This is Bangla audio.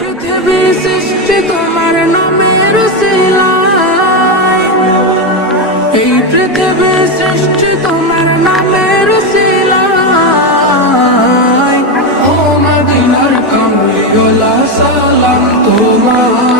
পৃথিবী সৃষ্টি তোমার নামের উসিলায়, এই পৃথিবী সৃষ্টি তোমার নামের উসিলায়। ও মদিনার কামলিওয়ালা সালাম তোমার।